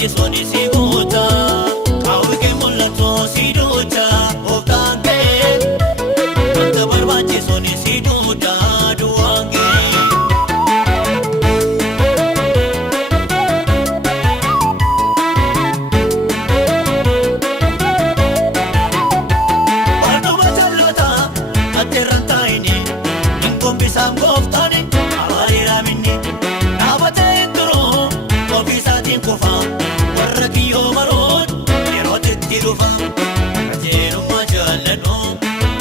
barbaachisoon si goota kaawwee mul'atu si duuta ooftaan kee wanta barbaachisoon si duuta duwwaan kee. Waantuma jaalladha atteerraan taa'ini hin gombisaan gooftaani abaariidhaa minni dhaabatee turuu ofiisaatiin kufa warra kiyyoo maroon yerootitti dhufa. Qajeelummaa jaalladhu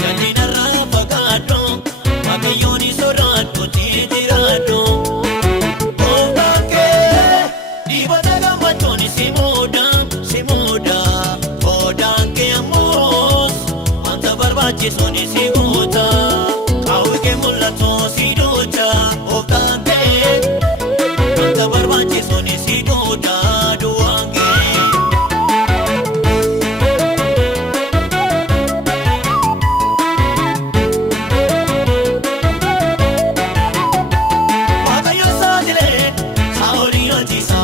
jallinarraa fagaadhu waaqayyoon sodaadhuutti jiraadhu. Ooftaan kee dhiibata gammachuun si muuda oodaan kee ammoos wanta barbaachisoon si goota kaawwee mul'atu si duuta ooftaan kee wanta barbaachisoon si duuta duwwaan kee. Waaqayyoon saaxilee saa'olii hojiisa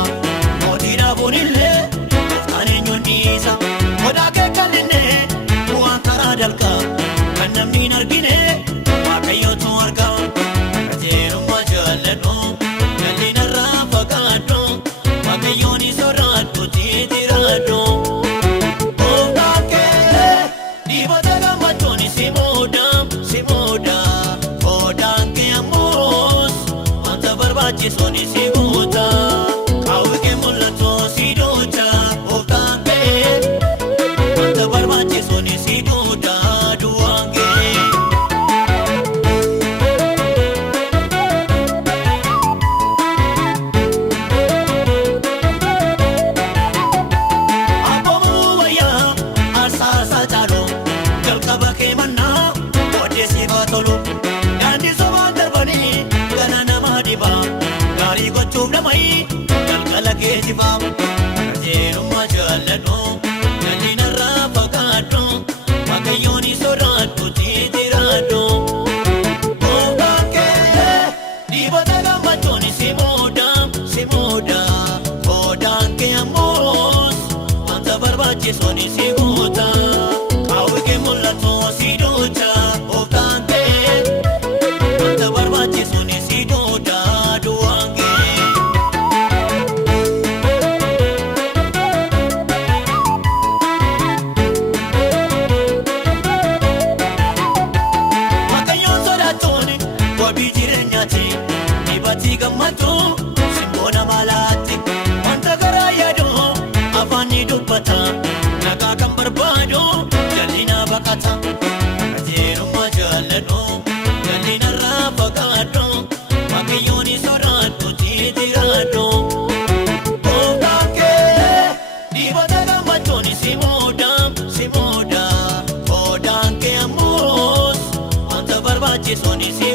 mootii dhaabuunillee gooftaan eenyuun dhiisa. Odaa kee kallinne bu'aan karaa dalgaa kan namni hin argine waaqayyootu arga. Qajeelummaa jaalladhu jallinarraa fagaadhu waaqayyoon sodaadhuutti jiraadhu. Ooftaan kee dhiibata gammachuun si muuda oodaan kee ammoos wanta barbaachisoon si goota kaawwee mul'atu si duuta ooftaan kee wanta barbaachisoon si duuta duwwaan kee. Abboomuu wayyaa arsaasaa caalu jalqaba kee mannaa booddee siifaa tolu. Daandii sobaan darbanii gana namaa dhibaa gaarii gochuuf namayii galgala kee jibaa. Qajeelummaa jaalladhu jallinarraa fagaadhu waaqayyoon sodaadhuutti jiraadhu. Ooftaan kee dhiibata gammachuun si muuda oodaan kee ammoos wanta barbaachisoon si goota kaawwee mul'atu si duuta ooftaan kee wanta barbaachisoon si duuta duwwaan kee. Waaqayyoon sodaachuun wabii jireenyaati dhibatii gammachuu simboo nama laatti. Wanta garaa yaadu afaan ni dubbata nagaa kan barbaadu jallina baqata. Qajeelummaa jaalladhu jallinarraa fagaadhu waaqayyoon sodaadhuutti jiraadhu. Ooftaan kee dhiibata gammachuun si muuda oodaan kee ammoos wanta barbaachisoon si